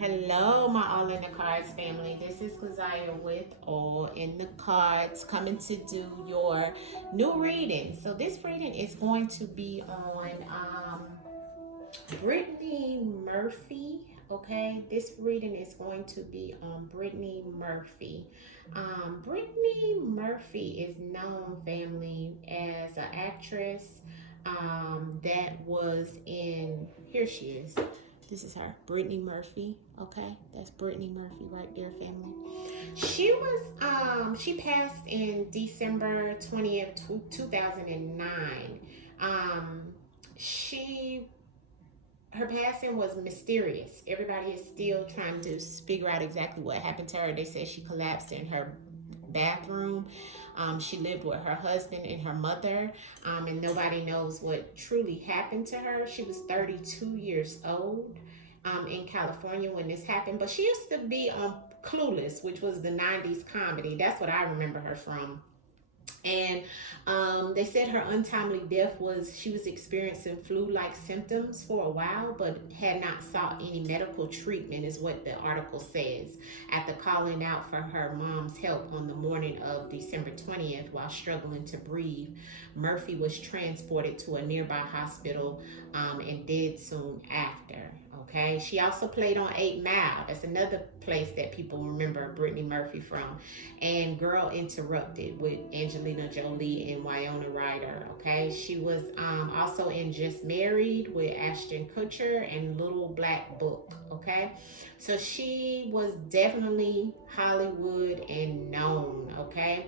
Hello, my All in the Cards family. This is Keziah with All in the Cards coming to do your new reading. So, this reading is going to be on Brittney Murphy. Okay, this reading is going to be on Brittney Murphy. Brittney Murphy is known, family, as an actress that was in. Here she is. This is her, Brittney Murphy. Okay, that's Brittney Murphy right there, family. She passed in December 20th, 2009. Um, she her passing was mysterious. Everybody is still trying to figure out exactly what happened to her. They said she collapsed in her bathroom. She lived with her husband and her mother, and nobody knows what truly happened to her. She was 32 years old in California when this happened, but she used to be on Clueless, which was the 90s comedy. That's what I remember her from. And they said her untimely death was she was experiencing flu-like symptoms for a while, but had not sought any medical treatment, is what the article says. After calling out for her mom's help on the morning of December 20th while struggling to breathe, Murphy was transported to a nearby hospital and died soon after. Okay, she also played on 8 Mile. That's another place that people remember Brittney Murphy from. And Girl Interrupted with Angelina Jolie and Winona Ryder. Okay, she was also in Just Married with Ashton Kutcher and Little Black Book. Okay, so she was definitely Hollywood and known. Okay,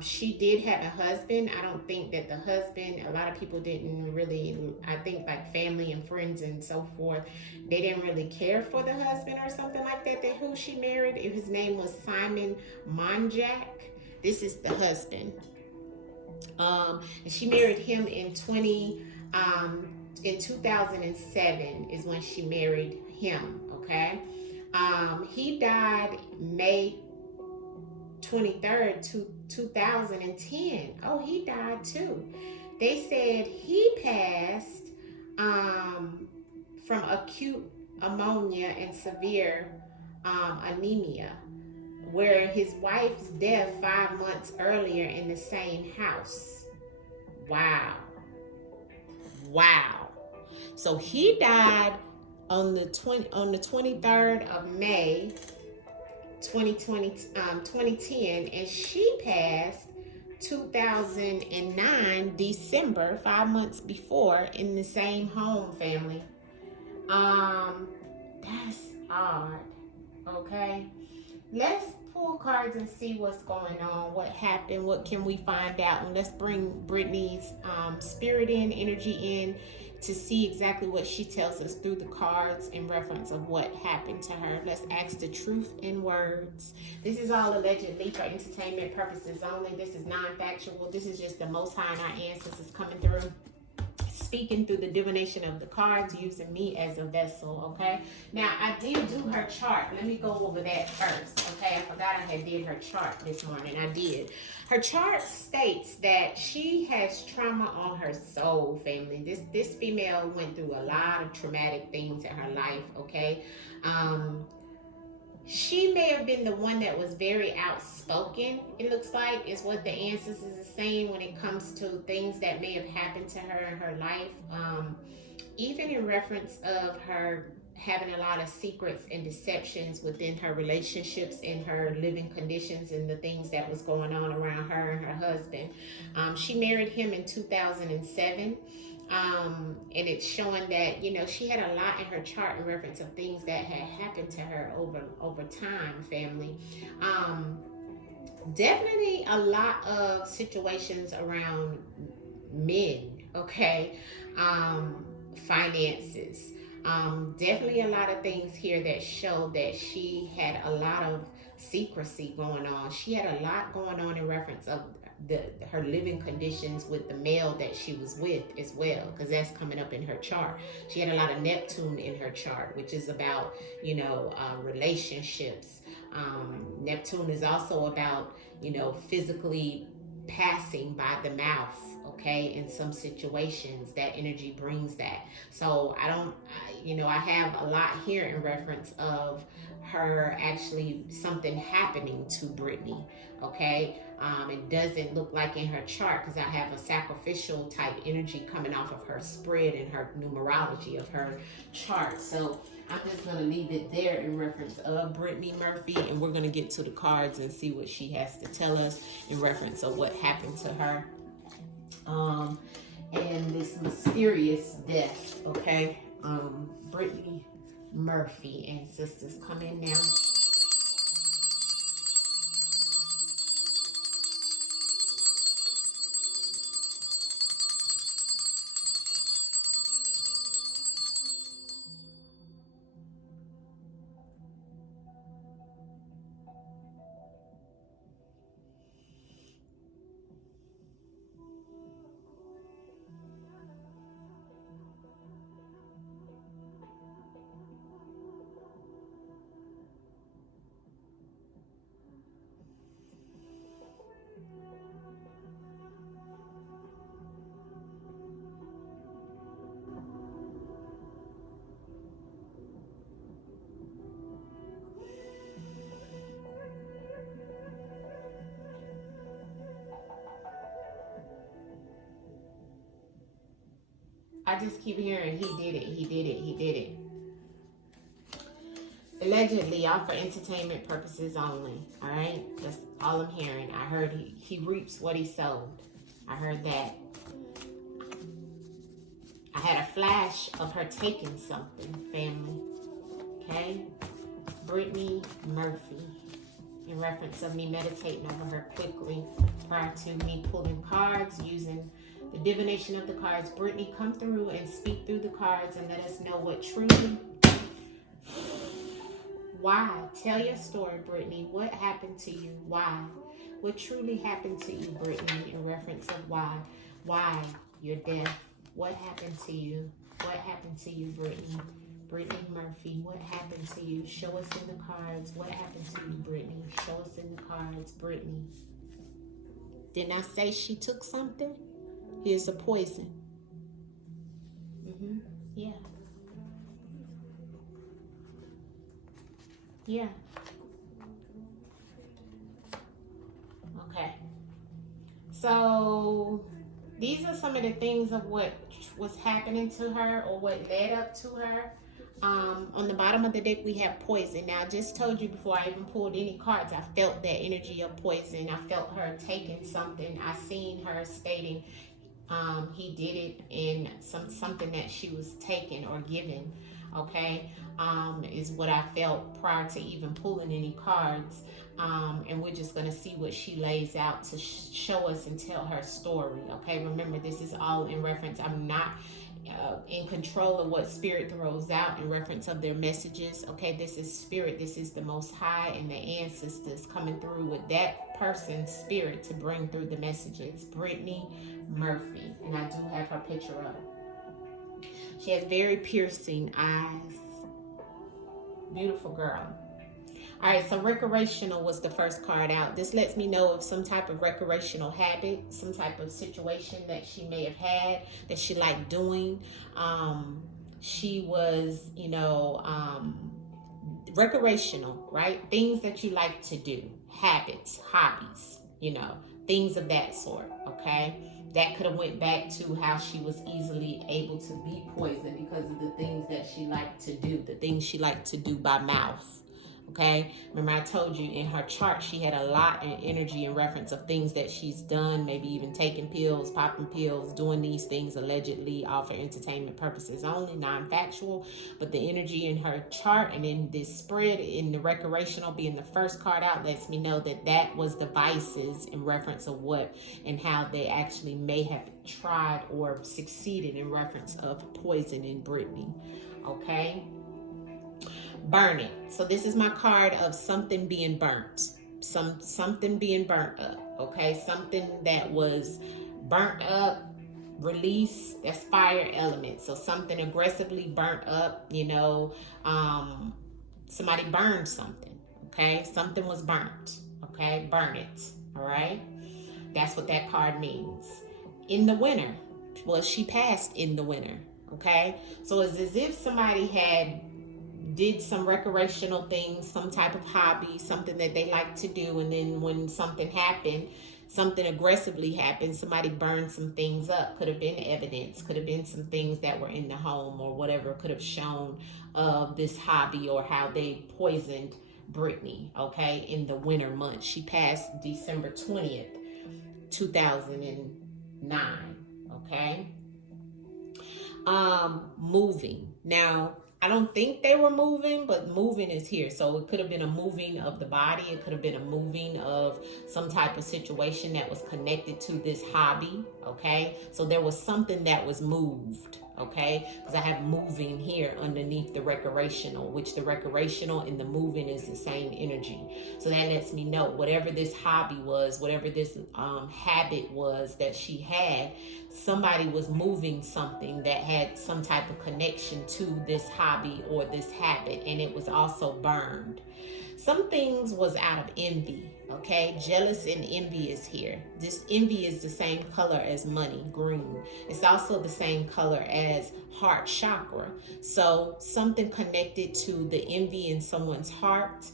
she did have a husband. I don't think that the husband, a lot of people didn't really, I think like family and friends and so forth, they didn't really care for the husband or something like that, who she married. His name was Simon Monjack. This is the husband. And she married him in 2007 is when she married him. Okay. He died May 23rd, 2010. Oh, he died too. They said he passed from acute pneumonia and severe anemia, where his wife's death 5 months earlier in the same house. Wow. Wow. So he died on the 23rd of May 2010, and she passed 2009 December, 5 months before, in the same home, family. That's odd. Okay, let's pull cards and see what's going on, what happened, what can we find out, and let's bring Brittney's spirit in, energy in, to see exactly what she tells us through the cards in reference of what happened to her. Let's ask the truth in words. This is all allegedly for entertainment purposes only. This is non-factual. This is just the Most High and our ancestors coming through, speaking through the divination of the cards, using me as a vessel. Okay, now I did do her chart. Let me go over that first. Okay, I forgot I had did her chart this morning. I did. Her chart states that she has trauma on her soul, family. This female went through a lot of traumatic things in her life. Okay, she may have been the one that was very outspoken, it looks like, is what the ancestors are saying when it comes to things that may have happened to her in her life. Even in reference of her having a lot of secrets and deceptions within her relationships and her living conditions and the things that was going on around her and her husband. She married him in 2007. And it's showing that, you know, she had a lot in her chart in reference of things that had happened to her over time, family. Definitely a lot of situations around men, okay? Finances. Definitely a lot of things here that show that she had a lot of secrecy going on. She had a lot going on in reference of her living conditions with the male that she was with as well, because that's coming up in her chart. She had a lot of Neptune in her chart, which is about, you know, relationships. Neptune is also about, you know, physically passing by the mouth, okay? In some situations, that energy brings that. So I have a lot here in reference of her actually something happening to Brittney, okay? It doesn't look like in her chart because I have a sacrificial type energy coming off of her spread and her numerology of her chart. So I'm just going to leave it there in reference of Brittney Murphy, and we're going to get to the cards and see what she has to tell us in reference of what happened to her. And this mysterious death, okay? Brittney Murphy, and sisters, come in now. I just keep hearing he did it, he did it, he did it. Allegedly, all for entertainment purposes only. All right, that's all I'm hearing. I heard he reaps what he sowed. I heard that. I had a flash of her taking something, family. Okay, Brittney Murphy. In reference of me meditating over her quickly prior to me pulling cards using the divination of the cards. Brittney, come through and speak through the cards and let us know what truly. Why? Tell your story, Brittney. What happened to you? Why? What truly happened to you, Brittney, in reference of why? Why your death? What happened to you? What happened to you, Brittney? Brittney Murphy, what happened to you? Show us in the cards. What happened to you, Brittney? Show us in the cards, Brittney. Didn't I say she took something? Here's a poison. Yeah. Yeah. Okay. So these are some of the things of what was happening to her or what led up to her. On the bottom of the deck, we have poison. Now, I just told you before I even pulled any cards, I felt that energy of poison. I felt her taking something. I seen her stating he did it in something that she was taking or given, okay, is what I felt prior to even pulling any cards. And we're just going to see what she lays out to show us and tell her story, okay? Remember, this is all in reference. I'm not in control of what spirit throws out in reference of their messages, okay? This is spirit. This is the Most High and the ancestors coming through with that person's spirit to bring through the messages. Brittney Murphy, and I do have her picture up. She has very piercing eyes. Beautiful girl. All right, so recreational was the first card out. This lets me know of some type of recreational habit, some type of situation that she may have had that she liked doing. She was, recreational, right? Things that you like to do, habits, hobbies, things of that sort, okay? That could have went back to how she was easily able to be poisoned because of the things that she liked to do, the things she liked to do by mouth. Okay, remember I told you in her chart she had a lot of energy in reference of things that she's done, maybe even taking pills, popping pills, doing these things allegedly all for entertainment purposes only, non-factual. But the energy in her chart and in this spread in the recreational being the first card out lets me know that that was the vices in reference of what and how they actually may have tried or succeeded in reference of poisoning Brittney. Okay. Burn it. So this is my card of something being burnt. Something being burnt up. Okay, something that was burnt up, release. That's fire element. So something aggressively burnt up. Somebody burned something. Okay, something was burnt. Okay, burn it. All right. That's what that card means. In the winter. Well, she passed in the winter. Okay? So it's as if somebody had did some recreational things, some type of hobby, something that they like to do, and then when something happened, something aggressively happened, somebody burned some things up. Could have been evidence, could have been some things that were in the home or whatever, could have shown this hobby or how they poisoned Brittney, okay, in the winter months. She passed December 20th, 2009, okay? Moving. Now, I don't think they were moving, but moving is here. So it could have been a moving of the body. It could have been a moving of some type of situation that was connected to this hobby, okay? So there was something that was moved, okay? Because I have moving here underneath the recreational, which the recreational and the moving is the same energy. So that lets me know whatever this hobby was, whatever this habit was that she had, somebody was moving something that had some type of connection to this hobby or this habit, and it was also burned. Some things was out of envy, okay? Jealous and envy is here. This envy is the same color as money, green. It's also the same color as heart chakra. So something connected to the envy in someone's heart,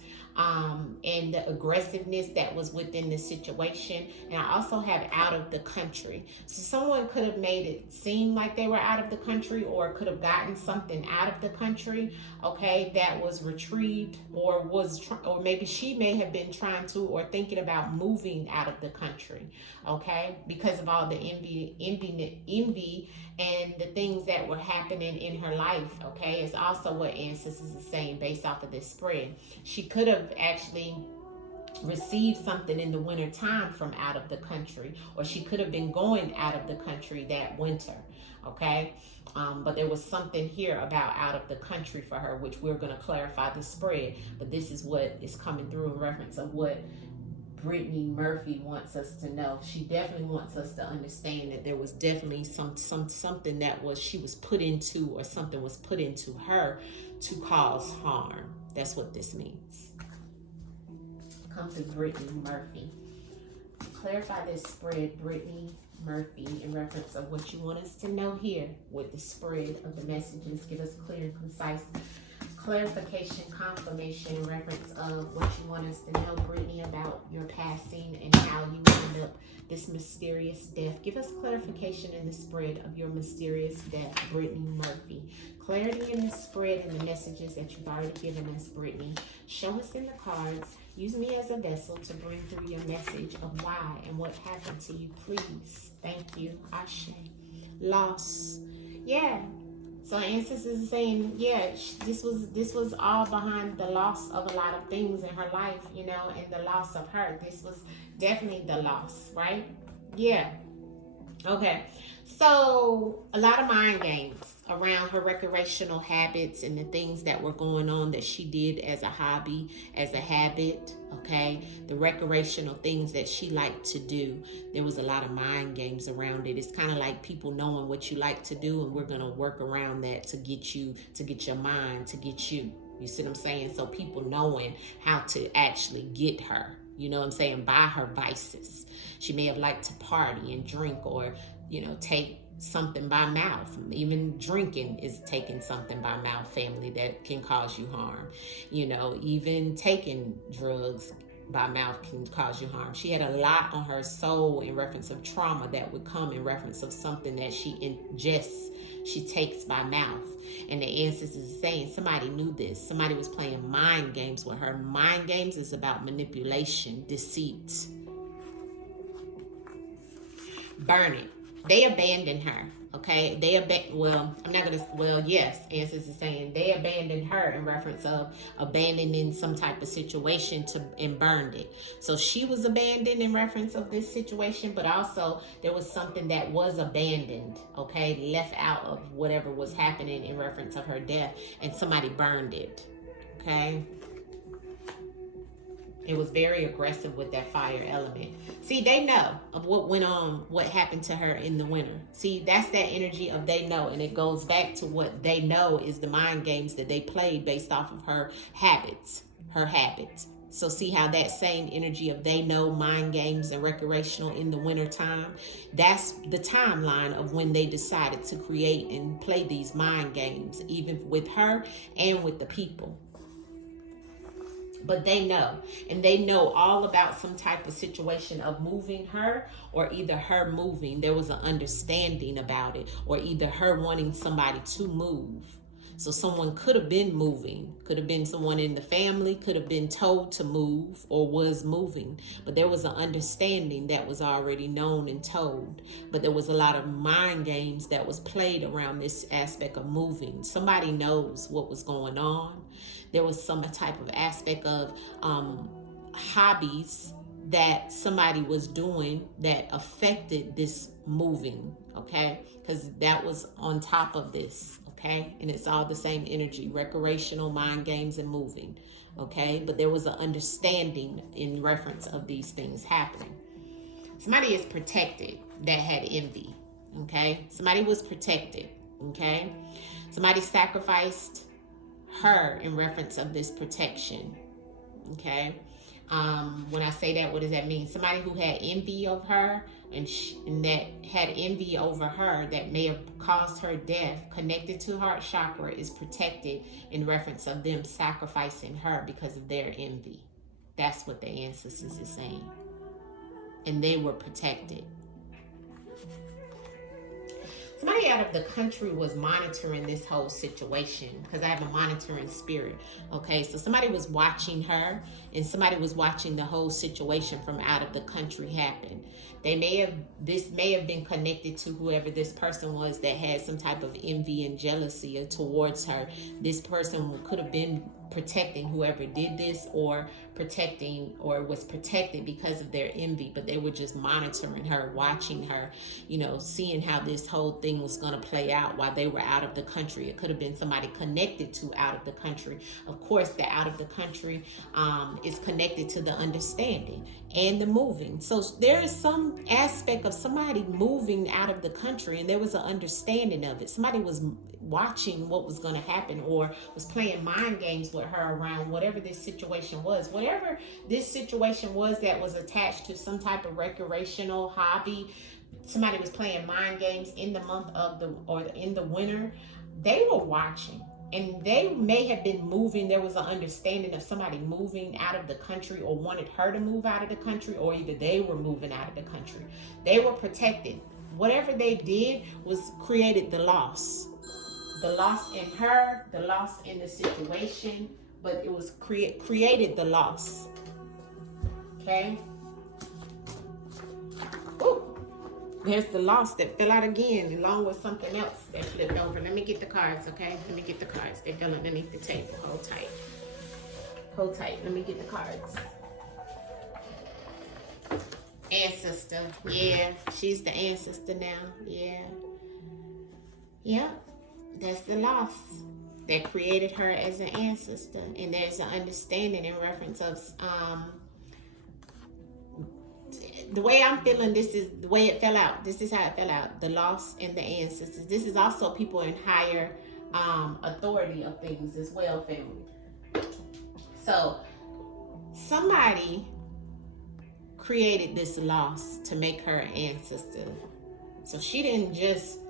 and the aggressiveness that was within the situation. And I also have out of the country. So someone could have made it seem like they were out of the country, or could have gotten something out of the country, okay, that was retrieved, or or maybe she may have been trying to or thinking about moving out of the country, okay, because of all the envy and the things that were happening in her life, okay. It's also what ancestors are saying based off of this spread. She could have actually received something in the winter time from out of the country, or she could have been going out of the country that winter, okay. But there was something here about out of the country for her, which we're going to clarify the spread. But this is what is coming through in reference of what Brittney Murphy wants us to know. She definitely wants us to understand that there was definitely something that she was put into, or something was put into her to cause harm. That's what this means. Come to Brittney Murphy. Clarify this spread, Brittney Murphy, in reference of what you want us to know here with the spread of the messages. Give us clear and concise clarification, confirmation in reference of what you want us to know, Brittney, about your passing and how you end up this mysterious death. Give us clarification in the spread of your mysterious death, Brittney Murphy. Clarity in the spread and the messages that you've already given us, Brittney. Show us in the cards. Use me as a vessel to bring through your message of why and what happened to you, please. Thank you. Ashe. Loss. Yeah. So ancestors are saying, yeah, this was all behind the loss of a lot of things in her life, you know, and the loss of her. This was definitely the loss, right? Yeah. Okay. So a lot of mind games around her recreational habits and the things that were going on that she did as a hobby, as a habit, okay? The recreational things that she liked to do. There was a lot of mind games around it. It's kind of like people knowing what you like to do, and we're going to work around that to get you, to get your mind, to get you. You see what I'm saying? So people knowing how to actually get her, you know what I'm saying, by her vices. She may have liked to party and drink, or, you know, take something by mouth. Even drinking is taking something by mouth, family, that can cause you harm. You know, even taking drugs by mouth can cause you harm. She had a lot on her soul in reference of trauma that would come in reference of something that she ingests, she takes by mouth. And the ancestors are saying somebody knew this. Somebody was playing mind games with her. Mind games is about manipulation, deceit. Burn it. They abandoned her, okay? Yes, ancestors are saying they abandoned her in reference of abandoning some type of situation and burned it. So she was abandoned in reference of this situation, but also there was something that was abandoned, okay? Left out of whatever was happening in reference of her death, and somebody burned it, okay? It was very aggressive with that fire element. See, they know of what went on, what happened to her in the winter. See, that's that energy of they know. And it goes back to what they know is the mind games that they played based off of her habits. So see how that same energy of they know, mind games and recreational in the winter time, that's the timeline of when they decided to create and play these mind games, even with her and with the people. But they know, and they know all about some type of situation of moving her, or either her moving. There was an understanding about it, or either her wanting somebody to move. So someone could have been moving, could have been someone in the family, could have been told to move or was moving. But there was an understanding that was already known and told. But there was a lot of mind games that was played around this aspect of moving. Somebody knows what was going on. There was some type of aspect of hobbies that somebody was doing that affected this moving, okay? Because that was on top of this. Okay, and it's all the same energy, recreational, mind games, and moving. Okay, but there was an understanding in reference of these things happening. Somebody is protected that had envy. Okay, somebody was protected. Okay, somebody sacrificed her in reference of this protection. Okay, when I say that, what does that mean? Somebody who had envy of her and that had envy over her that may have caused her death, connected to heart chakra, is protected in reference of them sacrificing her because of their envy. That's what the ancestors is saying. And they were protected. Somebody out of the country was monitoring this whole situation, because I have a monitoring spirit. Okay, so somebody was watching her, and somebody was watching the whole situation from out of the country happen. This may have been connected to whoever this person was that had some type of envy and jealousy towards her. This person could have been protecting whoever did this, or was protected because of their envy, but they were just monitoring her, watching her, seeing how this whole thing was going to play out while they were out of the country. It could have been somebody connected to out of the country. Of course, the out of the country is connected to the understanding and the moving. So there is some aspect of somebody moving out of the country, and there was an understanding of it. Somebody was watching what was going to happen, or was playing mind games with her around whatever this situation was. Whatever this situation was that was attached to some type of recreational hobby, somebody was playing mind games in the month of in the winter. They were watching, and they may have been moving. There was an understanding of somebody moving out of the country, or wanted her to move out of the country, or either they were moving out of the country. They were protected. Whatever they did was created the loss. The loss in her, the loss in the situation, but it was created the loss. Okay? Ooh, there's the loss that fell out again, along with something else that flipped over. Let me get the cards, okay? Let me get the cards. They fell underneath the table. Hold tight. Hold tight. Let me get the cards. Ancestor. Yeah, she's the ancestor now. Yeah. Yeah. That's the loss that created her as an ancestor. And there's an understanding in reference of the way I'm feeling. This is the way it fell out. This is how it fell out. The loss and the ancestors. This is also people in higher authority of things as well, family. So somebody created this loss to make her an ancestor. So she didn't just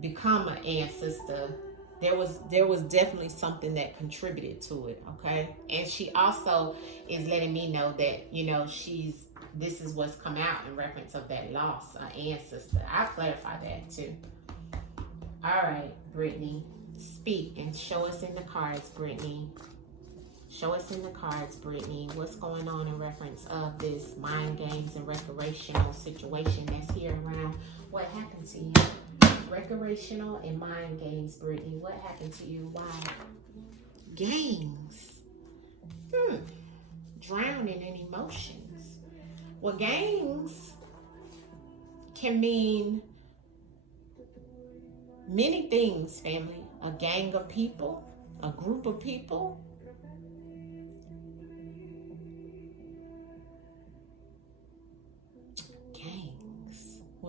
become an ancestor. There was definitely something that contributed to it, okay? And she also is letting me know that, this is what's come out in reference of that loss, an ancestor. I'll clarify that too. All right, Brittney, speak and show us in the cards, Brittney. Show us in the cards, Brittney, what's going on in reference of this mind games and recreational situation that's here around. What happened to you? Recreational and mind games, Brittney. What happened to you? Why? Gangs. Drowning in emotions. Well, gangs can mean many things, family. A gang of people, a group of people.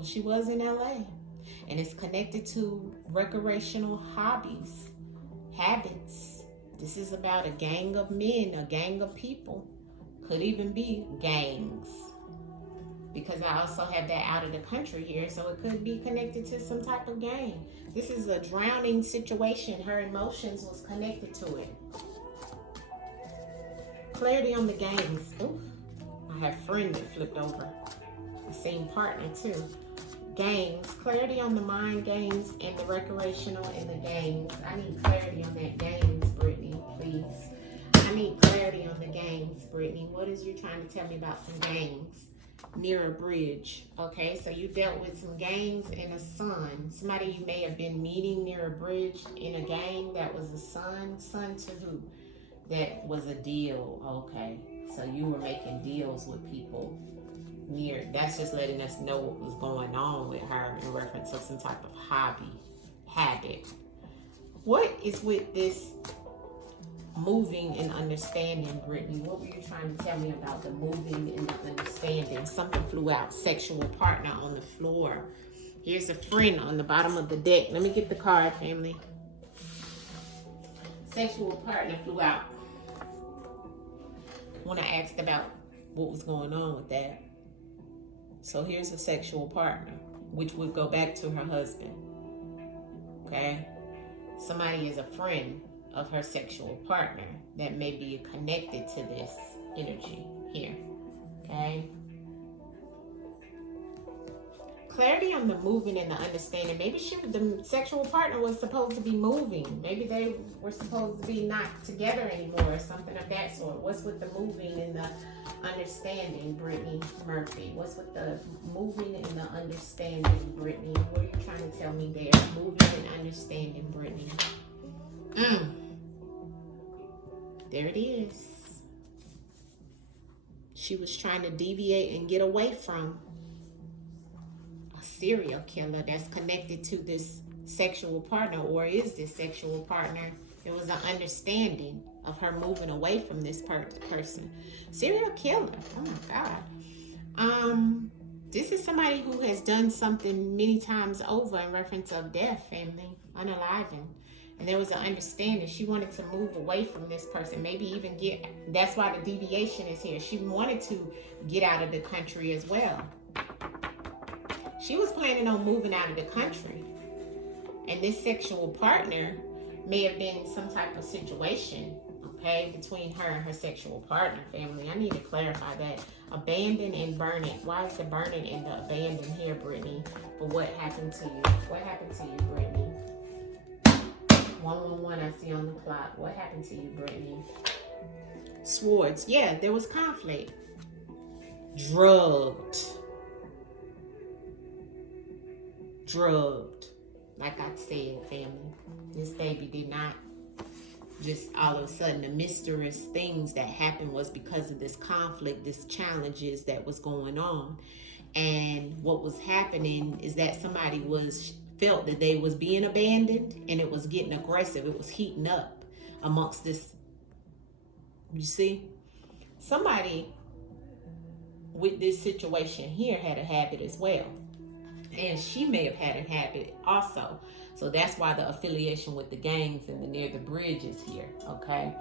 Well, she was in LA. And it's connected to recreational hobbies, habits. This is about a gang of men, a gang of people. Could even be gangs. Because I also have that out of the country here, so it could be connected to some type of gang. This is a drowning situation. Her emotions was connected to it. Clarity on the gangs. Ooh, I have a friend that flipped over. The same partner too. Gangs. Clarity on the mind games and the recreational and the gangs. I need clarity on that gangs, Brittney, please. I need clarity on the gangs, Brittney. What is you trying to tell me about some gangs? Near a bridge. Okay, so you dealt with some gangs and a son. Somebody you may have been meeting near a bridge in a gang that was a son. Son to who? That was a deal. Okay, so you were making deals with people near. That's just letting us know what was going on with her in reference to some type of habit. What is with this moving and understanding, Brittney? What were you trying to tell me about the moving and the understanding? Something flew out. Sexual partner on the floor. Here's a friend on the bottom of the deck. Let me get the card, family. Sexual partner flew out. When I asked about what was going on with that. So here's a sexual partner, which would go back to her husband. Okay? Somebody is a friend of her sexual partner that may be connected to this energy here. Okay? Clarity on the moving and the understanding. Maybe the sexual partner was supposed to be moving. Maybe they were supposed to be not together anymore or something of that sort. What's with the moving and the understanding, Brittney Murphy? What's with the moving and the understanding, Brittney? What are you trying to tell me there? Moving and understanding, Brittney. There it is. She was trying to deviate and get away from a serial killer that's connected to this sexual partner, or is this sexual partner? There was an understanding of her moving away from this person. Serial killer. Oh my God. This is somebody who has done something many times over in reference of death, family, unaliving. And there was an understanding. She wanted to move away from this person. Maybe even that's why the deviation is here. She wanted to get out of the country as well. She was planning on moving out of the country. And this sexual partner may have been some type of situation, okay, between her and her sexual partner, family. I need to clarify that. Abandon and burn it. Why is the burning and the abandon here, Brittney? But what happened to you? What happened to you, Brittney? 111 I see on the clock. What happened to you, Brittney? Swords. Yeah, there was conflict. Drugged. Like I said, family. This baby did not just all of a sudden, the mysterious things that happened was because of this conflict, this challenges that was going on. And what was happening is that somebody felt that they was being abandoned, and it was getting aggressive. It was heating up amongst this. You see, somebody with this situation here had a habit as well, and she may have had a habit also. So that's why the affiliation with the gangs and the near the bridges here. Okay,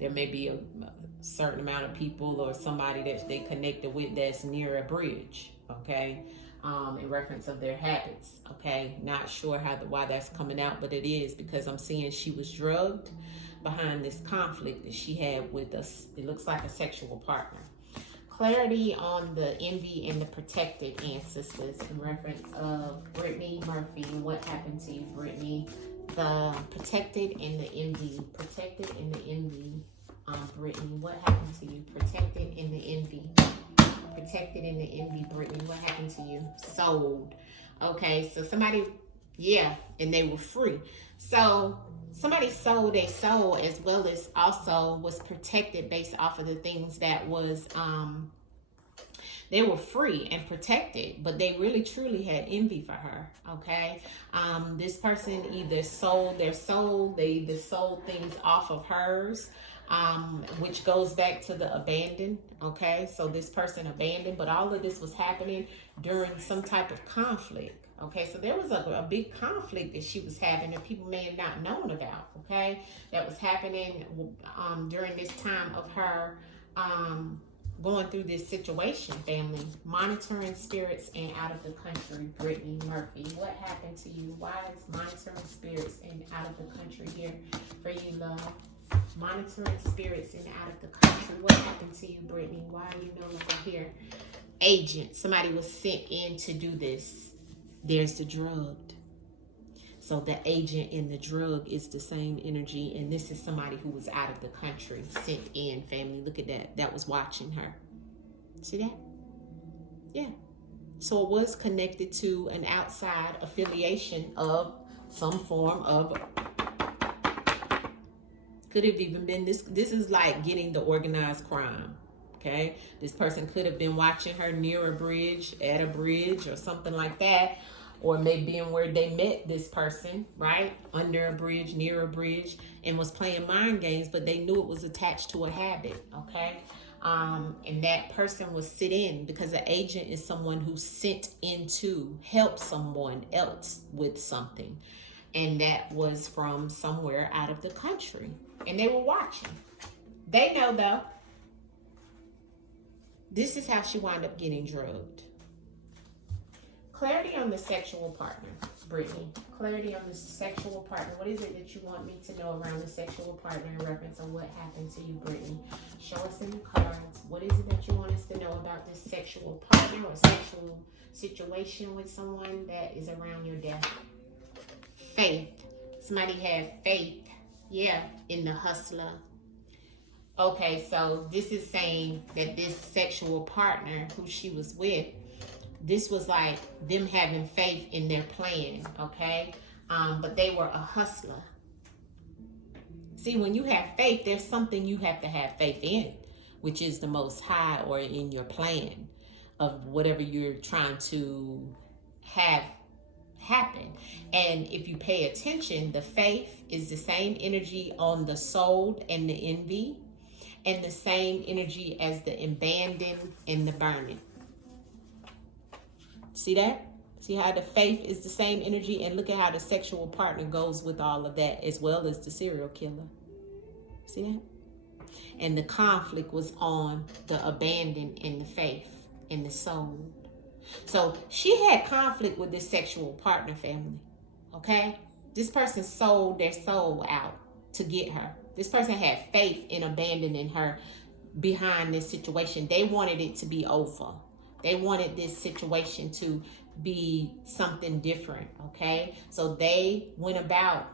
there may be a certain amount of people or somebody that they connected with that's near a bridge. Okay. In reference of their habits. Okay, not sure why that's coming out, but it is because I'm seeing she was drugged behind this conflict that she had with us. It looks like a sexual partner. Clarity on the envy and the protected ancestors in reference of Brittney Murphy. What happened to you, Brittney? The protected and the envy. Protected and the envy. Brittney, what happened to you? Protected and the envy. Protected in the envy, Brittney. What happened to you? Sold. Okay, so somebody, yeah, and they were free. So somebody sold their soul, as well as also was protected based off of the things that was They were free and protected, but they really truly had envy for her. Okay. This person either sold their soul, they either sold things off of hers, which goes back to the abandoned. Okay. So this person abandoned, but all of this was happening during some type of conflict. Okay, so there was a big conflict that she was having that people may have not known about. Okay, that was happening during this time of her going through this situation, family. Monitoring spirits and out of the country, Brittney Murphy. What happened to you? Why is monitoring spirits and out of the country here for you, love? Monitoring spirits and out of the country. What happened to you, Brittney? Why are you no longer here? Agent. Somebody was sent in to do this. There's the drug. So the agent and the drug is the same energy. And this is somebody who was out of the country, sent in, family. Look at that. That was watching her. See that? Yeah. So it was connected to an outside affiliation of some form of, could have even been this. This is like getting the organized crime. Okay, this person could have been watching her near a bridge, at a bridge, or something like that, or maybe in where they met this person, right, under a bridge, near a bridge, and was playing mind games, but they knew it was attached to a habit. Okay, and that person was sit in, because an agent is someone who's sent in to help someone else with something, and that was from somewhere out of the country, and they were watching. They know though. This is how she wound up getting drugged. Clarity on the sexual partner, Brittney. Clarity on the sexual partner. What is it that you want me to know around the sexual partner in reference on what happened to you, Brittney? Show us in the cards. What is it that you want us to know about this sexual partner or sexual situation with someone that is around your death? Faith. Somebody had faith, yeah, in the hustler. Okay, so this is saying that this sexual partner who she was with, this was like them having faith in their plan, okay? But they were a hustler. See, when you have faith, there's something you have to have faith in, which is the Most High, or in your plan of whatever you're trying to have happen. And if you pay attention, the faith is the same energy on the soul and the envy, and the same energy as the abandoned and the burning. See that? See how the faith is the same energy? And look at how the sexual partner goes with all of that, as well as the serial killer. See that? And the conflict was on the abandoned and the faith and the soul. So she had conflict with this sexual partner, family. Okay? This person sold their soul out to get her. This person had faith in abandoning her behind this situation. They wanted it to be over. They wanted this situation to be something different, okay? So they went about,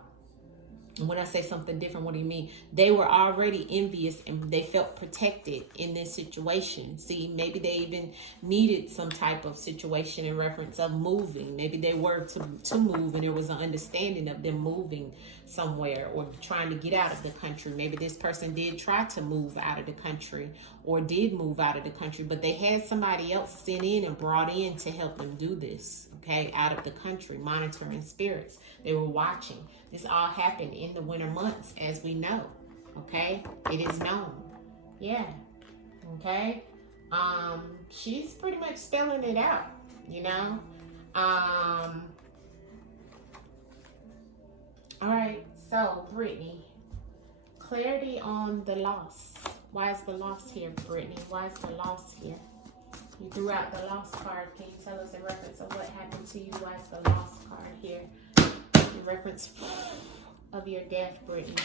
and when I say something different, what do you mean? They were already envious and they felt protected in this situation. See, maybe they even needed some type of situation in reference of moving. Maybe they were to move, and there was an understanding of them moving somewhere or trying to get out of the country. Maybe this person did try to move out of the country or did move out of the country, but they had somebody else sent in and brought in to help them do this, okay, out of the country, monitoring spirits. They were watching. This all happened in the winter months, as we know, okay? It is known. Yeah, okay? She's pretty much spelling it out, you know? All right, so Brittney, clarity on the loss. Why is the loss here, Brittney? Why is the loss here? You threw out the loss card. Can you tell us in reference of what happened to you? Why is the loss card here? In reference of your death, Brittney,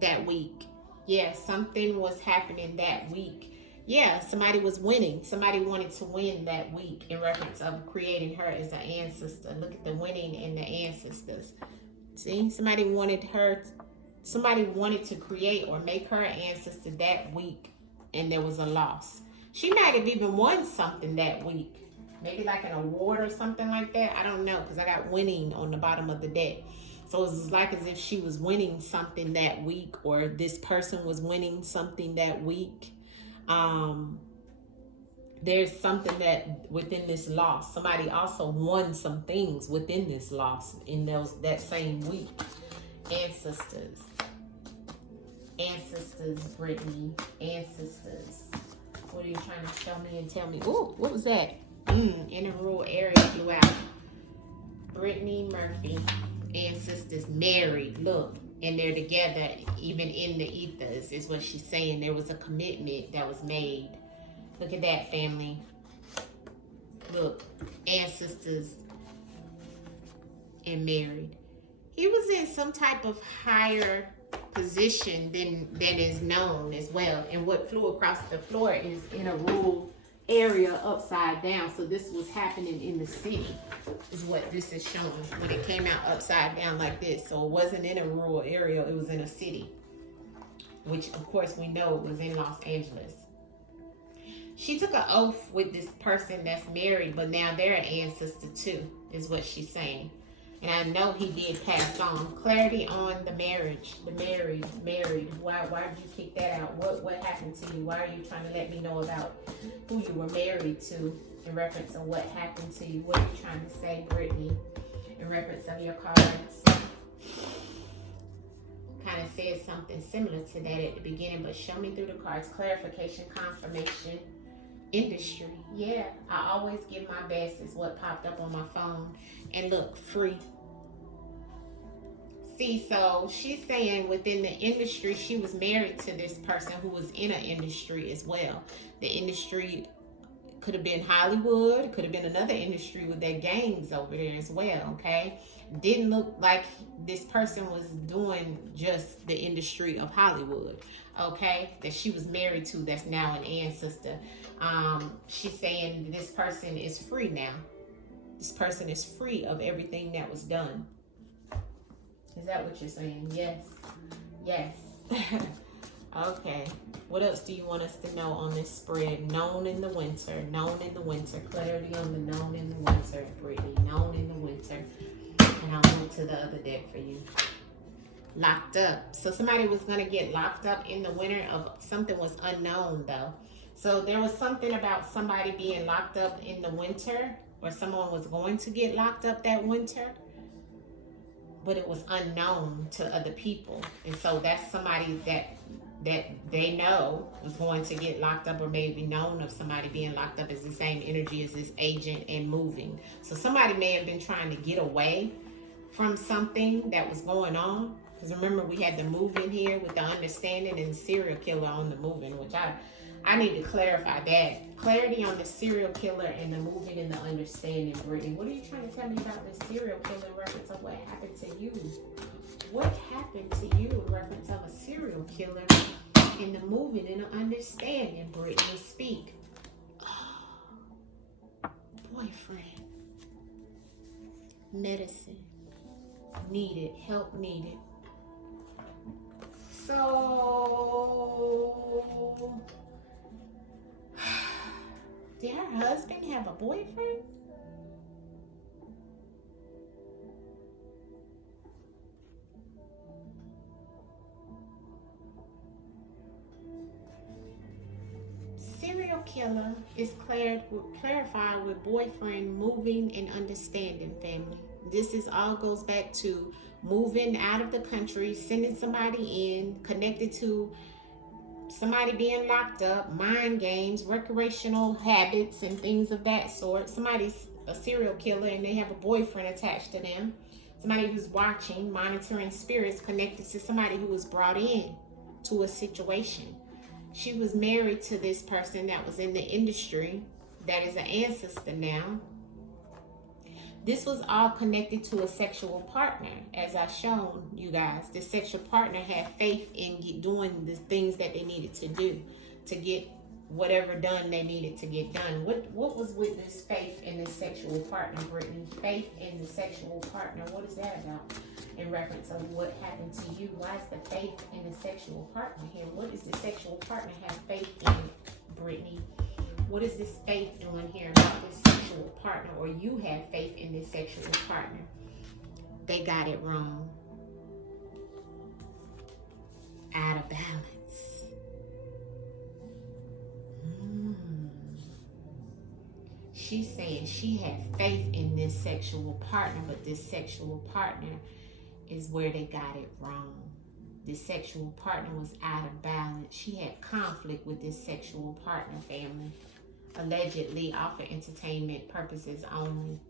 that week. Yeah, something was happening that week. Yeah, somebody was winning. Somebody wanted to win that week in reference of creating her as an ancestor. Look at the winning and the ancestors. See, somebody wanted to create or make her an ancestor that week, and there was a loss. She might have even won something that week. Maybe like an award or something like that. I don't know, because I got winning on the bottom of the deck. So it's like as if she was winning something that week, or this person was winning something that week. There's something that within this loss, somebody also won some things within this loss in that same week. Ancestors, Brittney, ancestors. What are you trying to show me and tell me? Oh, what was that? In a rural area flew out. Brittney Murphy, ancestors, married. Look, and they're together, even in the ethers, is what she's saying. There was a commitment that was made. Look at that, family. Look, ancestors and married. He was in some type of higher position than is known as well. And what flew across the floor is in a rural area upside down. So this was happening in the city, is what this is showing, when it came out upside down like this. So it wasn't in a rural area, it was in a city, which of course we know it was in Los Angeles. She took an oath with this person that's married, but now they're an ancestor too, is what she's saying. And I know he did pass on. Clarity on the marriage, the married. Why did you kick that out? What happened to you? Why are you trying to let me know about who you were married to in reference to what happened to you? What are you trying to say, Brittney, in reference of your cards? Kind of said something similar to that at the beginning, but show me through the cards. Clarification, confirmation, industry. Yeah, I always give my best, is what popped up on my phone. And look, free. See, so she's saying within the industry, she was married to this person who was in an industry as well. The industry could have been Hollywood, could have been another industry with their gangs over there as well, okay? Didn't look like this person was doing just the industry of Hollywood, okay? That she was married to, that's now an ancestor. She's saying this person is free now. This person is free of everything that was done. Is that what you're saying? Yes. Yes. Okay. What else do you want us to know on this spread? Known in the winter. Known in the winter. Clarity on the known in the winter, Brittney. Known in the winter. And I'll move to the other deck for you. Locked up. So somebody was going to get locked up in the winter. Something was unknown, though. So there was something about somebody being locked up in the winter, or someone was going to get locked up that winter, but it was unknown to other people. And so that's somebody that they know was going to get locked up, or maybe known of somebody being locked up, is the same energy as this agent and moving. So somebody may have been trying to get away from something that was going on. Because remember, we had the moving here with the understanding, and the serial killer on the moving, which I need to clarify that. Clarity on the serial killer and the moving and the understanding, Brittney. What are you trying to tell me about the serial killer in reference of what happened to you? What happened to you in reference of a serial killer and the moving and the understanding, Brittney? Speak. Oh, boyfriend. Medicine. Needed. Help needed. So... did her husband have a boyfriend? Serial killer is clarified with boyfriend, moving, and understanding, family. This is all goes back to moving out of the country, sending somebody in, connected to somebody being locked up, mind games, recreational habits, and things of that sort. Somebody's a serial killer and they have a boyfriend attached to them. Somebody who's watching, monitoring spirits connected to somebody who was brought in to a situation. She was married to this person that was in the industry that is an ancestor now. This was all connected to a sexual partner, as I've shown you guys. The sexual partner had faith in doing the things that they needed to do to get whatever done they needed to get done. What was with this faith in the sexual partner, Brittney? Faith in the sexual partner. What is that about in reference of what happened to you? Why is the faith in the sexual partner here? What does the sexual partner have faith in, Brittney? What is this faith doing here about this sexual partner, or you have faith in this sexual partner? They got it wrong. Out of balance. She's saying she had faith in this sexual partner, but this sexual partner is where they got it wrong. This sexual partner was out of balance. She had conflict with this sexual partner, family. Allegedly, all for entertainment purposes only.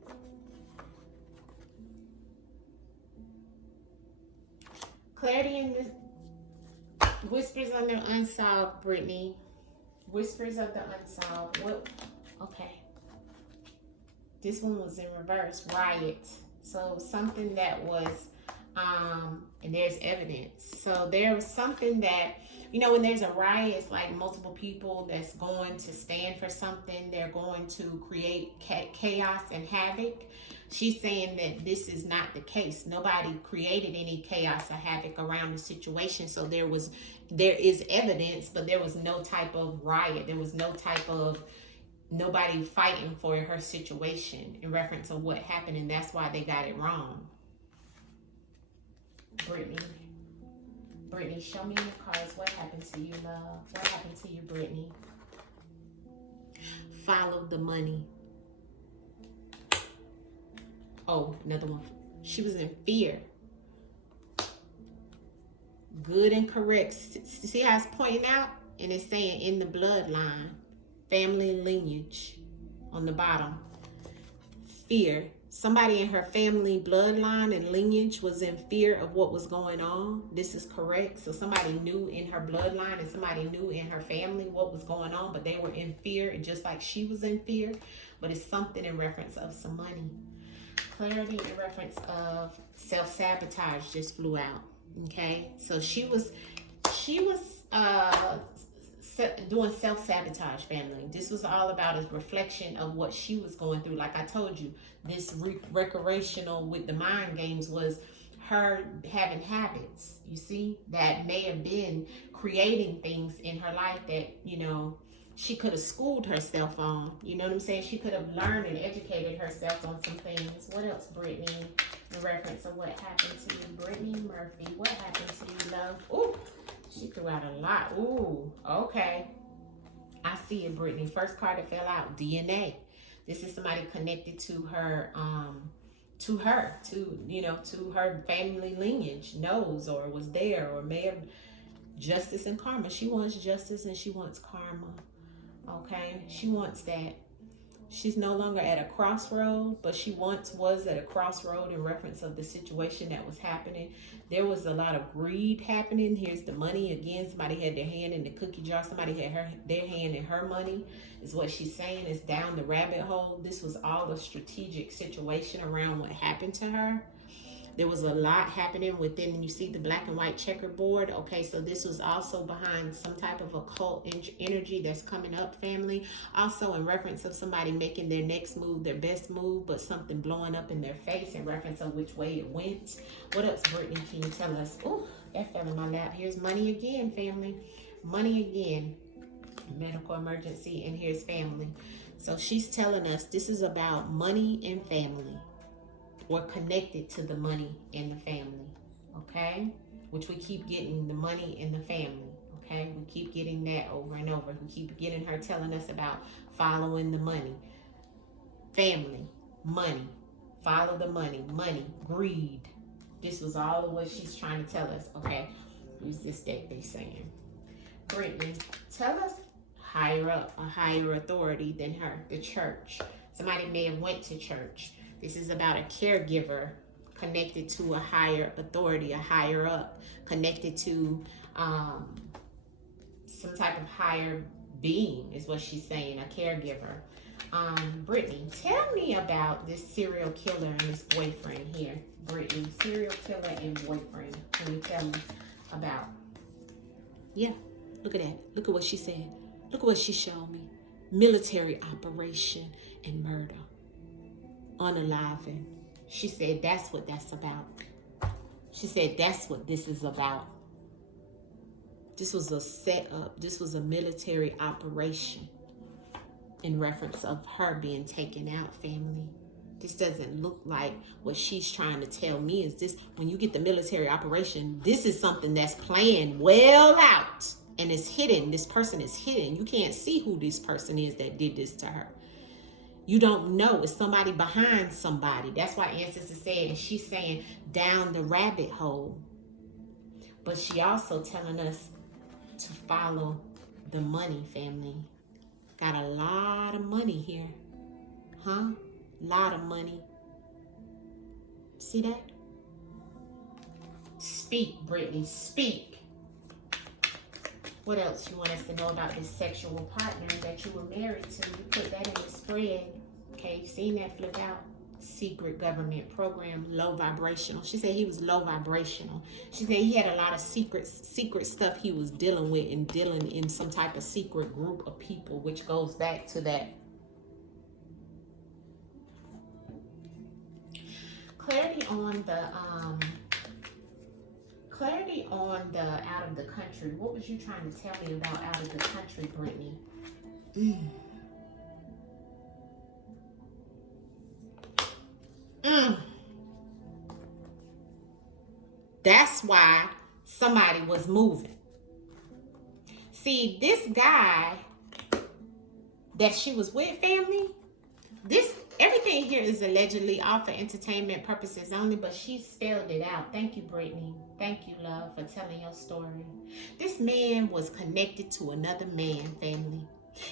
Clarity in the whispers on the unsolved, Brittney. Whispers of the unsolved. What? Okay. This one was in reverse. Riot. So something that was, and there's evidence. So there was something that, you know, when there's a riot, it's like multiple people that's going to stand for something. They're going to create chaos and havoc. She's saying that this is not the case. Nobody created any chaos or havoc around the situation. So there is evidence, but there was no type of riot. There was no type of nobody fighting for her situation in reference to what happened, and that's why they got it wrong. Brittney, show me in the cards what happened to you, love. What happened to you, Brittney? Follow the money. Oh, another one. She was in fear. Good and correct. See how it's pointing out? And it's saying in the bloodline, family lineage on the bottom. Fear. Somebody in her family bloodline and lineage was in fear of what was going on. This is correct. So somebody knew in her bloodline and somebody knew in her family what was going on, but they were in fear, just like she was in fear. But it's something in reference of some money. Clarity in reference of self-sabotage just flew out. Okay, so she was doing self-sabotage, family. This was all about a reflection of what she was going through. Like I told you, this recreational with the mind games was her having habits, you see, that may have been creating things in her life that, you know, she could have schooled herself on. You know what I'm saying? She could have learned and educated herself on some things. What else, Brittney? In reference of what happened to you, Brittney Murphy. What happened to you, love? Ooh, she threw out a lot. Ooh, okay. I see it, Brittney. First card that fell out, DNA. This is somebody connected to her, to her family lineage, knows or was there or may have. Justice and karma. She wants justice and she wants karma. Okay, she wants that. She's no longer at a crossroad, but she once was at a crossroad in reference of the situation that was happening. There was a lot of greed happening. Here's the money again. Somebody had their hand in the cookie jar. Somebody had their hand in her money, is what she's saying. Is down the rabbit hole. This was all a strategic situation around what happened to her. There was a lot happening within, you see the black and white checkerboard. Okay, so this was also behind some type of occult energy that's coming up, family. Also in reference of somebody making their next move, their best move, but something blowing up in their face in reference of which way it went. What else, Brittney, can you tell us? Oh, that fell in my lap. Here's money again, family. Money again. Medical emergency, and here's family. So she's telling us this is about money and family. Or connected to the money in the family, okay? Which we keep getting the money in the family, okay? We keep getting that over and over. We keep getting her telling us about following the money. Family, money, follow the money, greed. This was all of what she's trying to tell us, okay? Who's this deck they saying? Brittney, tell us higher up, a higher authority than her, the church. Somebody may have went to church. This is about a caregiver connected to a higher authority, a higher up, connected to some type of higher being is what she's saying, a caregiver. Brittney, tell me about this serial killer and this boyfriend here. Brittney, serial killer and boyfriend. Can you tell me about? Yeah, look at that. Look at what she said. Look at what she showed me. Military operation and murder. Unaliving. She said that's what that's about. She said that's what this is about. This was a setup. This was a military operation in reference of her being taken out, family. This doesn't look like what she's trying to tell me. Is this, when you get the military operation, this is something that's planned well out and it's hidden. This person is hidden. You can't see who this person is that did this to her. You don't know. It's somebody behind somebody. That's why ancestor said, and she's saying down the rabbit hole. But she also telling us to follow the money, family. Got a lot of money here. Huh? Lot of money. See that? Speak, Brittney, speak. What else you want us to know about this sexual partner that you were married to? You put that in the spread. Okay, you seen that flip out? Secret government program, low vibrational. She said he was low vibrational. She said he had a lot of secret stuff he was dealing with and dealing in some type of secret group of people, which goes back to that. Clarity on the out of the country. What was you trying to tell me about out of the country, Brittney? That's why somebody was moving. See, this guy that she was with, family, everything here is allegedly all for entertainment purposes only, but she spelled it out. Thank you, Brittney. Thank you, love, for telling your story. This man was connected to another man, family.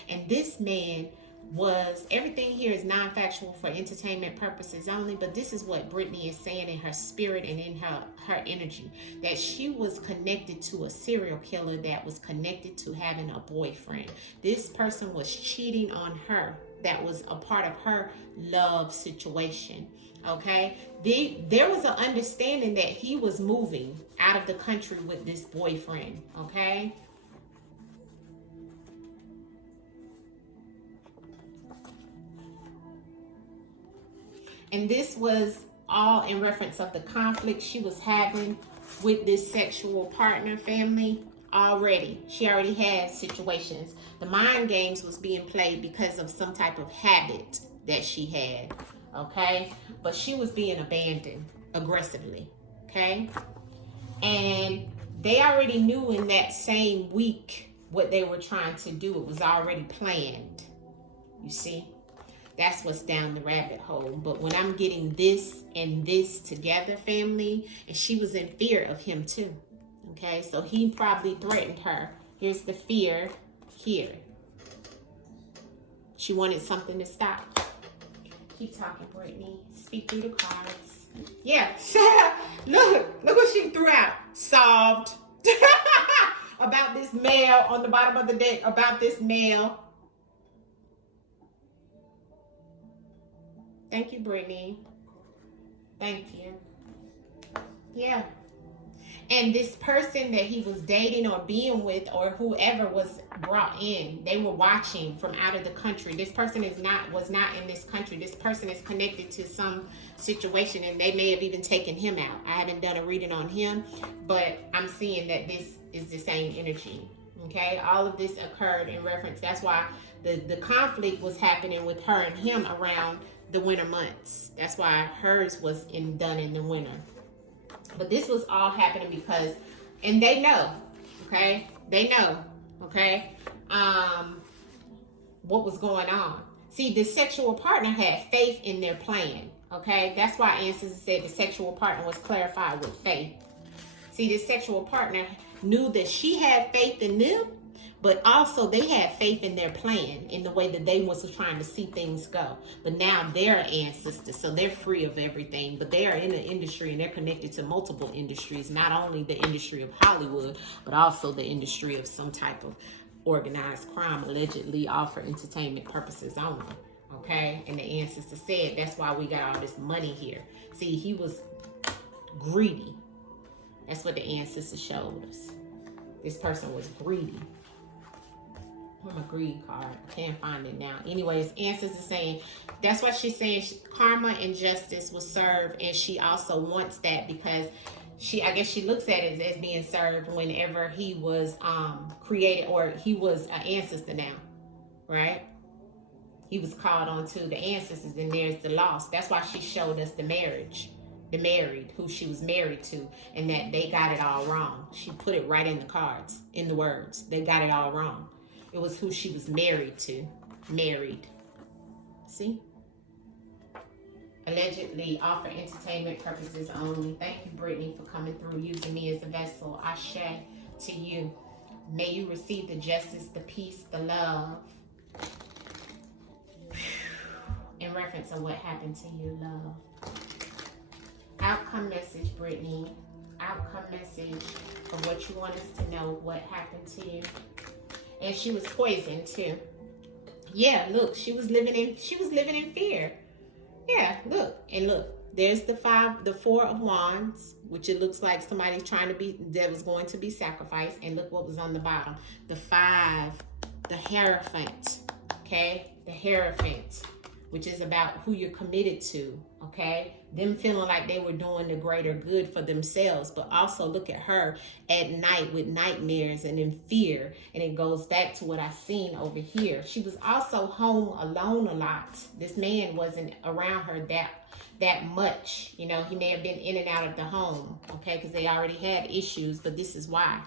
And this man was, everything here is non-factual for entertainment purposes only, but this is what Brittney is saying in her spirit and in her energy, that she was connected to a serial killer that was connected to having a boyfriend. This person was cheating on her. That was a part of her love situation. Okay, there was an understanding that he was moving out of the country with this boyfriend. Okay, and this was all in reference of the conflict she was having with this sexual partner, family. She already had situations. The mind games was being played because of some type of habit that she had. Okay, but she was being abandoned aggressively. Okay, and they already knew in that same week what they were trying to do. It was already planned. You see, that's what's down the rabbit hole. But when I'm getting this and this together, family, and she was in fear of him too. Okay, so he probably threatened her. Here's the fear here. She wanted something to stop. Keep talking, Brittney. Speak through the cards. Yeah, look what she threw out. Solved. About this male on the bottom of the deck. About this male. Thank you, Brittney. Thank you. Yeah. And this person that he was dating or being with or whoever was brought in, they were watching from out of the country. This person was not in this country. This person is connected to some situation, and they may have even taken him out. I haven't done a reading on him, but I'm seeing that this is the same energy. Okay, all of this occurred in reference. That's why the conflict was happening with her and him around the winter months. That's why hers was done in the winter. But this was all happening because, and they know, okay? They know, okay? What was going on. See, the sexual partner had faith in their plan, okay? That's why ancestors said the sexual partner was clarified with faith. See, this sexual partner knew that she had faith in them, but also they had faith in their plan, in the way that they was trying to see things go. But now they're ancestors, so they're free of everything. But they are in the industry, and they're connected to multiple industries, not only the industry of Hollywood, but also the industry of some type of organized crime, allegedly all for entertainment purposes only. Okay? And the ancestor said that's why we got all this money here. See, he was greedy. That's what the ancestor showed us. This person was greedy. I'm a greed card. I can't find it now. Anyways, ancestors saying, that's what she's saying. Karma and justice was served, and she also wants that because I guess she looks at it as being served whenever he was created, or he was an ancestor now, right? He was called on to the ancestors, and there's the loss. That's why she showed us the marriage. The married, who she was married to, and that they got it all wrong. She put it right in the cards, in the words. They got it all wrong. It was who she was married to. Married. See? Allegedly offer entertainment purposes only. Thank you, Brittney, for coming through, using me as a vessel. Ashe to you. May you receive the justice, the peace, the love. In reference to what happened to you, love. Outcome message, Brittney. Outcome message of what you want us to know, what happened to you. And she was poisoned too. Yeah, look, she was living in fear. Yeah, look, and look, there's the 4 of wands, which it looks like somebody that was going to be sacrificed. And look what was on the bottom. The 5, the Hierophant, okay? The Hierophant, which is about who you're committed to, okay? Them feeling like they were doing the greater good for themselves, but also look at her at night with nightmares and in fear. And it goes back to what I seen over here. She was also home alone a lot. This man wasn't around her that much. You know, he may have been in and out of the home, okay? Because they already had issues, but this is why.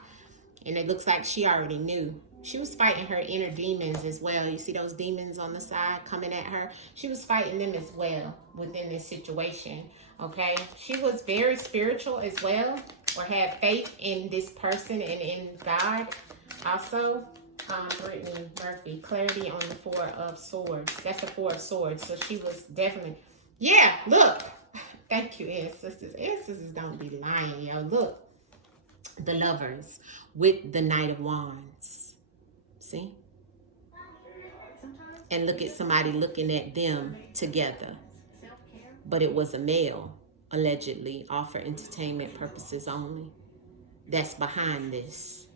And it looks like she already knew. She was fighting her inner demons as well. You see those demons on the side coming at her? She was fighting them as well within this situation, okay? She was very spiritual as well, or had faith in this person and in God. Also, Brittney Murphy, clarity on the 4 of Swords. That's the 4 of Swords. So she was definitely, yeah, look. Thank you, ancestors. Ancestors don't be lying, yo. Look, the Lovers with the Knight of Wands. See? And look at somebody looking at them together. But it was a male, allegedly, all for entertainment purposes only. That's behind this.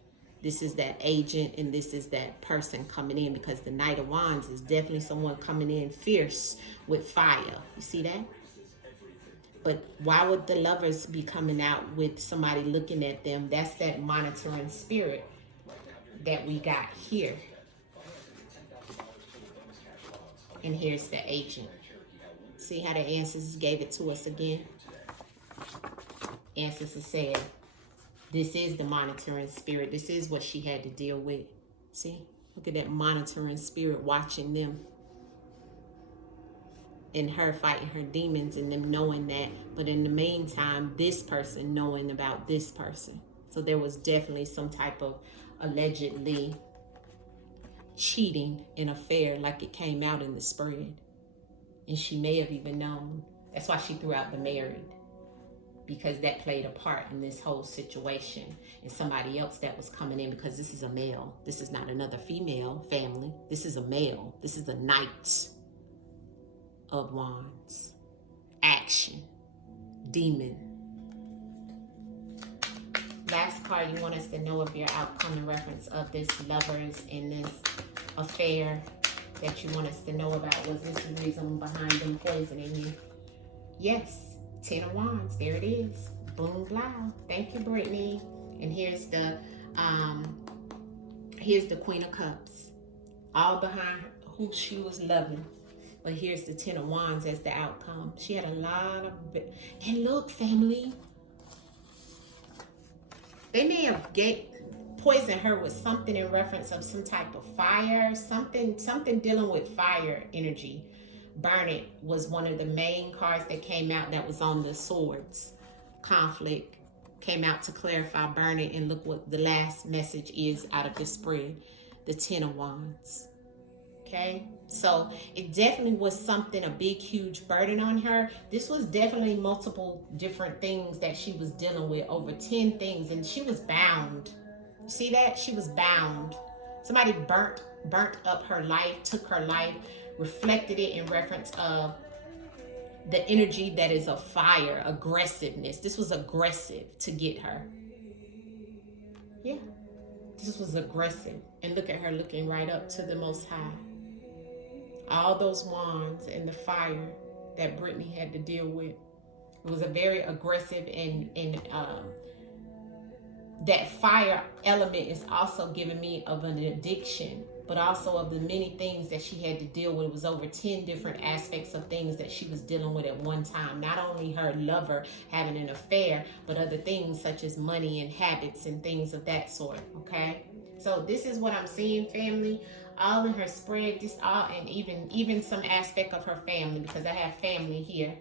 This is that agent and this is that person coming in, because the Knight of Wands is definitely someone coming in fierce with fire. You see that? But why would the Lovers be coming out with somebody looking at them? That's that monitoring spirit that we got here. And here's the agent. See how the ancestors gave it to us again? Ancestors said, this is the monitoring spirit. This is what she had to deal with. See? Look at that monitoring spirit watching them. And her fighting her demons and them knowing that. But in the meantime, this person knowing about this person. So there was definitely some type of allegedly cheating in affair, like it came out in the spread. And she may have even known. That's why she threw out the married, because that played a part in this whole situation. And somebody else that was coming in, because this is a male. This is not another female family. This is a male. This is a Knight of Wands. Action. Demon. Last card you want us to know of your outcome in reference of this Lovers in this affair that you want us to know about. Was this the reason behind them poisoning you? Yes. 10 of Wands. There it is. Boom, blah. Thank you, Brittney. And here's the Queen of Cups. All behind who she was loving. But here's the 10 of Wands as the outcome. She had a lot of... And look, family. They may have poisoned her with something in reference of some type of fire. Something dealing with fire energy. Burn It was one of the main cards that came out that was on the Swords. Conflict came out to clarify Burn It. And look what the last message is out of this spread. The 10 of Wands. Okay, so it definitely was something, a big, huge burden on her. This was definitely multiple different things that she was dealing with, over 10 things, and she was bound. You see that? She was bound. Somebody burnt up her life, took her life, reflected it in reference of the energy that is of fire, aggressiveness. This was aggressive to get her. Yeah, this was aggressive. And look at her looking right up to the Most High. All those wands and the fire that Brittney had to deal with. It was a very aggressive and that fire element is also giving me of an addiction, but also of the many things that she had to deal with. It was over 10 different aspects of things that she was dealing with at one time. Not only her lover having an affair, but other things such as money and habits and things of that sort, okay? So this is what I'm seeing, family. All in her spread, this all, and even some aspect of her family, because I have family here,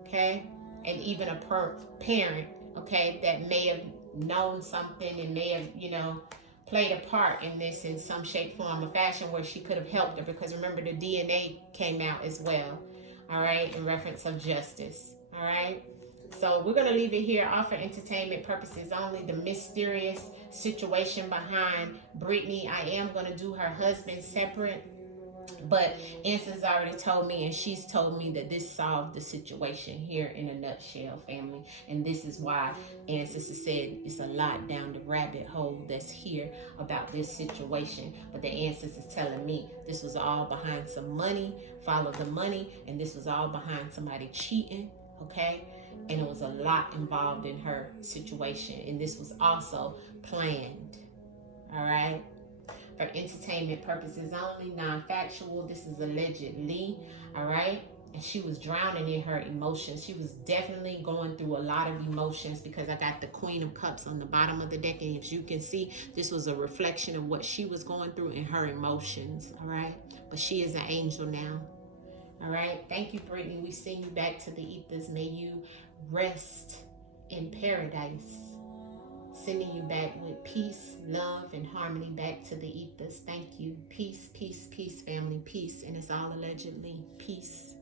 okay, and even a parent, okay, that may have known something and may have, played a part in this in some shape, form, or fashion, where she could have helped her, because remember the DNA came out as well, all right, in reference of justice, all right. So we're gonna leave it here, all for entertainment purposes only. The mysterious situation behind Brittney. I am gonna do her husband separate, but Answer's already told me, and she's told me that this solved the situation here in a nutshell, family. And this is why Answers has said it's a lot down the rabbit hole that's here about this situation. But the Answers is telling me this was all behind some money, follow the money, and this was all behind somebody cheating, okay? And it was a lot involved in her situation, and this was also planned, all right? For entertainment purposes only, non-factual. This is allegedly, all right? And she was drowning in her emotions. She was definitely going through a lot of emotions, because I got the Queen of Cups on the bottom of the deck. And as you can see, this was a reflection of what she was going through in her emotions, all right? But she is an angel now, all right? Thank you, Brittney. We send you back to the ethers. May you rest in paradise. Sending you back with peace, love, and harmony back to the ethers. Thank you. Peace, peace, peace, family. Peace. And it's all allegedly. Peace.